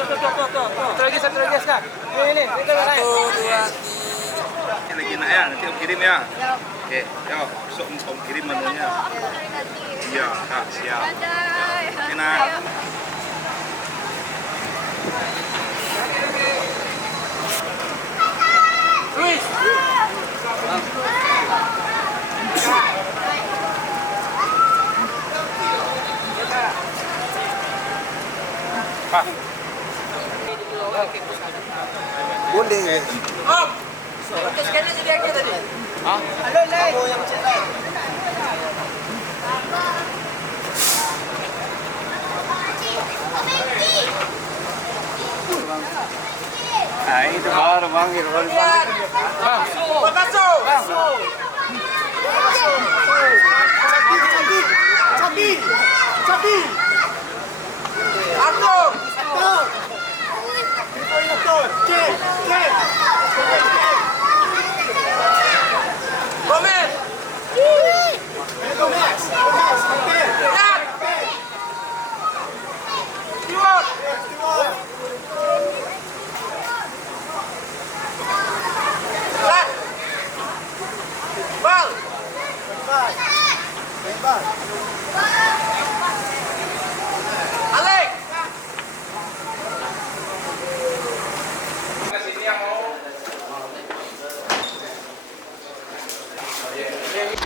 Satu lagi Kak. Ini. Satu, dua, Ini lagi nak ya, nanti om kirim ya. Oke, yuk, besok om kirim menunya. Iya, Kak, siap. Oke, nak. Luis. Pak. boleh. Om. Sekali jadi aja tadi. Hah? Halo, Lai. Kamu yang cek Lai. Nah, itu baru manggil. Bang. Masuk. Cabi. Atur. Cek. Gomez. Lihat. Stewart. Set. Bal. Alex.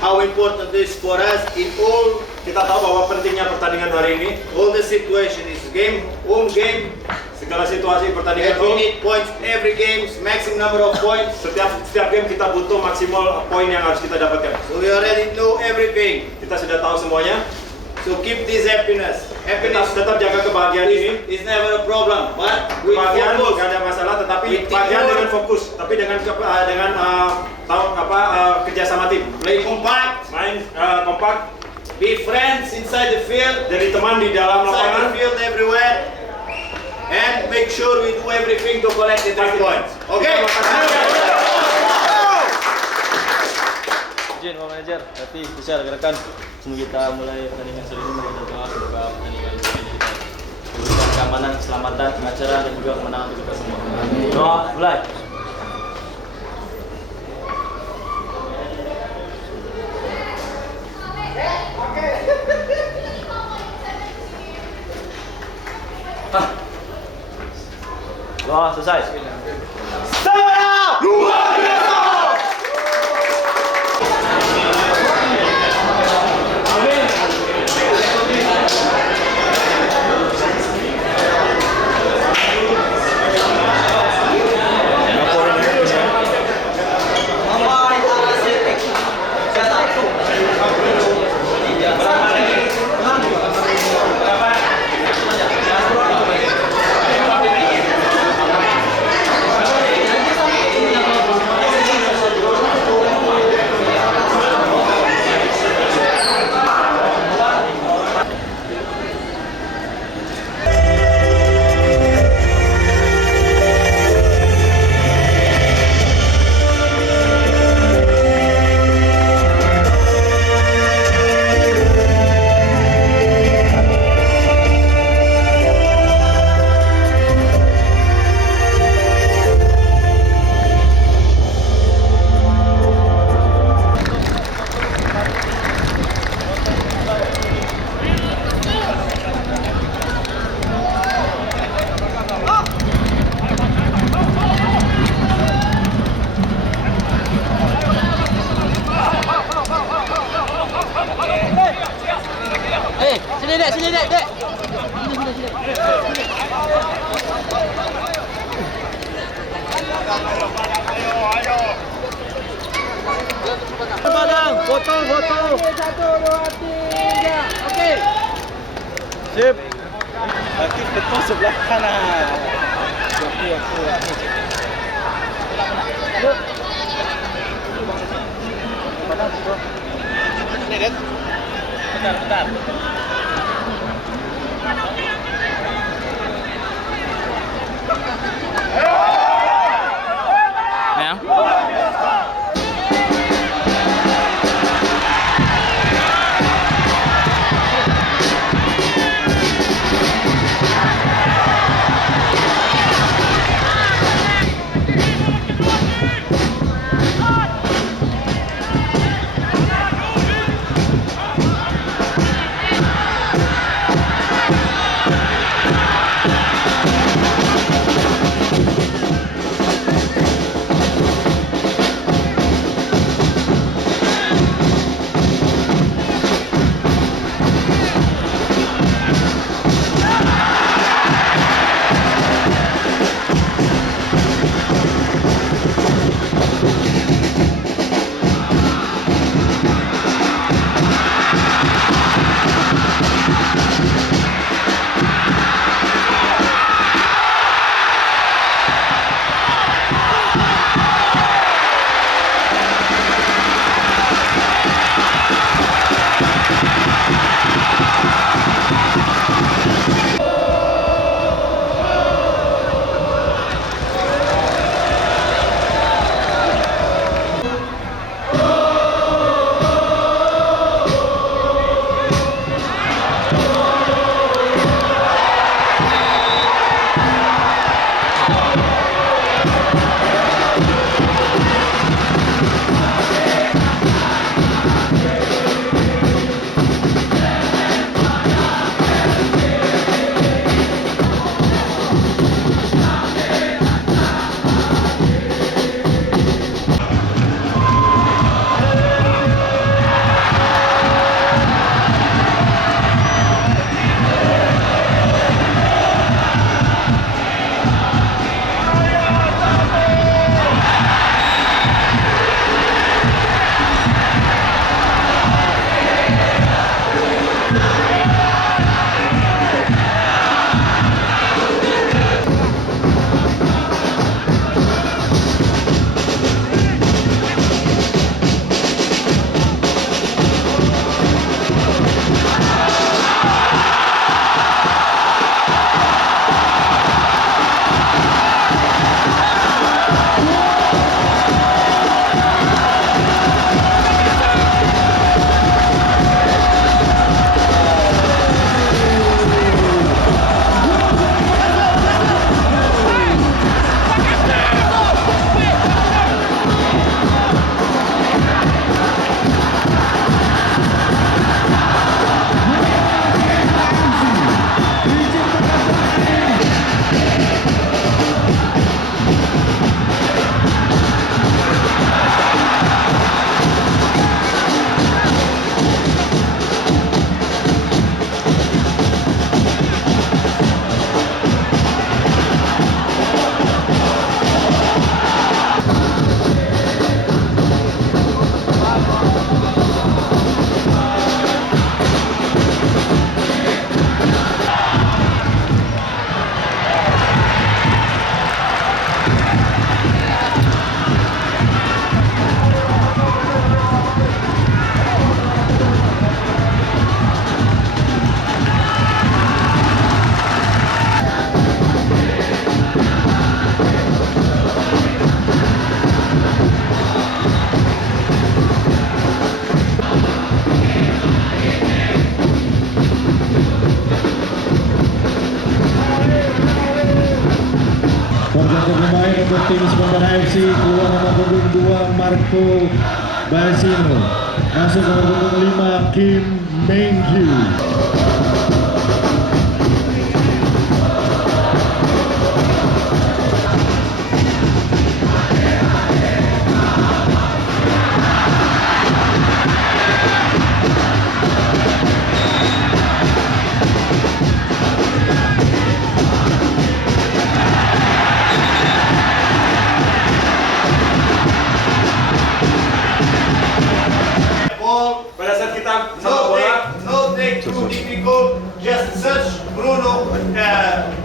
How important this for us in all, kita tahu bahwa pentingnya pertandingan hari ini. All the situation is game, home game, segala situasi pertandingan. We need points every game, maximum number of points. Setiap game kita butuh maksimal poin yang harus kita dapatkan. So we already know everything. Kita sudah tahu semuanya. So keep this happiness. Happiness tetap jaga kebahagiaan ini. Is never a problem, but kebahagiaan nggak ada masalah, tetapi kebahagiaan dengan fokus, tapi dengan kerjasama tim. Play compact, main kompak. Be friends inside the field. Jadi teman di dalam lapangan. Inside the field everywhere. And make sure we do everything to collect the 3 points. Okay? Izin Pak Manajer, tapi bisa rekan-rekan sebelum kita mulai pertandingan sore ini, mari kita doa semoga pertandingan ini kita berikan keamanan, keselamatan, pengacara dan juga kemenangan untuk kita semua. Doa mulai. Doa selesai. Luar biasa! Sini dek. Padang, foto. 1, 2, 3. Oke. Sip. Berarti betul sebelah kanan. Oke. Bentar. Ya. tim Sementara FC keluar nomor punggung 2 Marco Basino, masuk nomor punggung 5 Kim Mengju. Pada saat kita sama bola, no take too difficult, just search Bruno,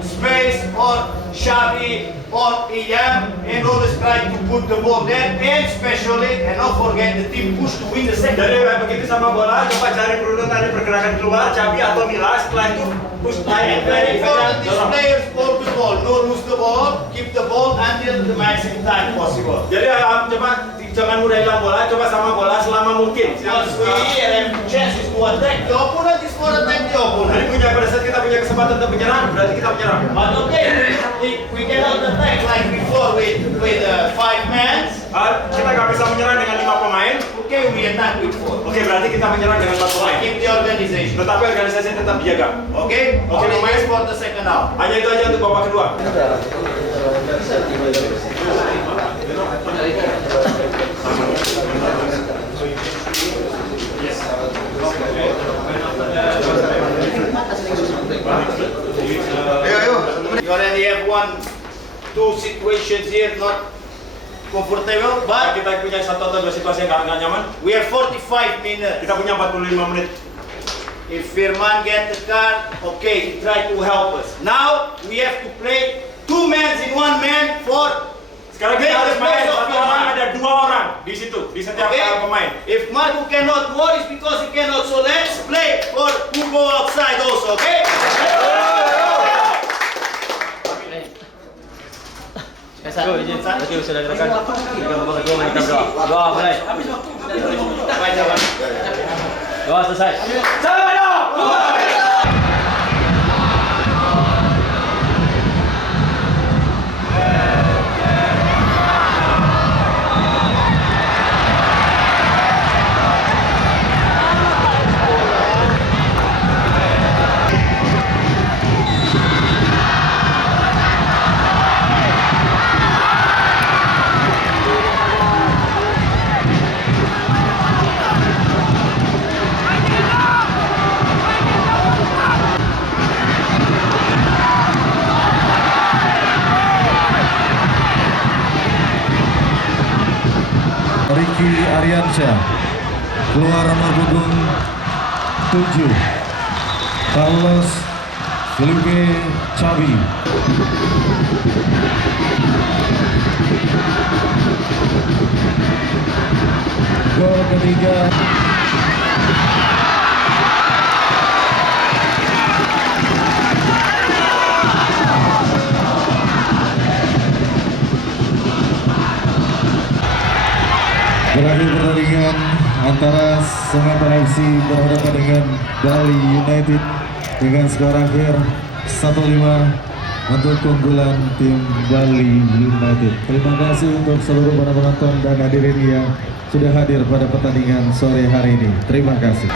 space or Xavi or Iyam, and always try to put the ball there, and especially, and not forget the team push to win the second. Jadi begitu sama bola, coba cari Bruno tadi pergerakan keluar, Xavi atau Mila, setelah itu push naik. Very important, these players hold the ball, no lose the ball, keep the ball until the maximum time possible. Jadi coba jangan mudah hilang bola, coba sama bola selama mungkin. Because we have chances to attack the opponent, is for attack the opponent. Jadi pada saat kita punya kesempatan untuk menyerang, berarti kita menyerang. But okay, we cannot attack like before with 5 men. Kita nggak bisa menyerang dengan 5 pemain. Okay, we attack with 4. Oke, berarti kita menyerang dengan 4 pemain. Keep the organization. Tetapi organisasi tetap dijaga. Oke, pemain for the second half. Hanya itu aja untuk babak kedua. You already have 1-2 situations here not comfortable, but kita punya 1 atau 2 situasi yang nggak nyaman. We have 45 minutes. Kita punya 45 menit. If Firman get the card, okay, he try to help us. Now we have to play 2 men in 1 man for. Sekarang kita harus main 1 orang, ada 2 orang di situ, di setiap pemain. If Marco cannot go, it's because he cannot. So let's play for who go outside also, okay? Go, izin. Oke, sudah gerakan. Kita babak kedua, kita berdoa. Doa mulai. Doa selesai. Ricky Ariansyah keluar nomor punggung 7 Carlos Felipe Xavi. Gol ketiga berakhir pertandingan antara Sementara FC berhadapan dengan Bali United dengan skor akhir 1-5 untuk keunggulan tim Bali United. Terima kasih untuk seluruh para penonton dan hadirin yang sudah hadir pada pertandingan sore hari ini. Terima kasih.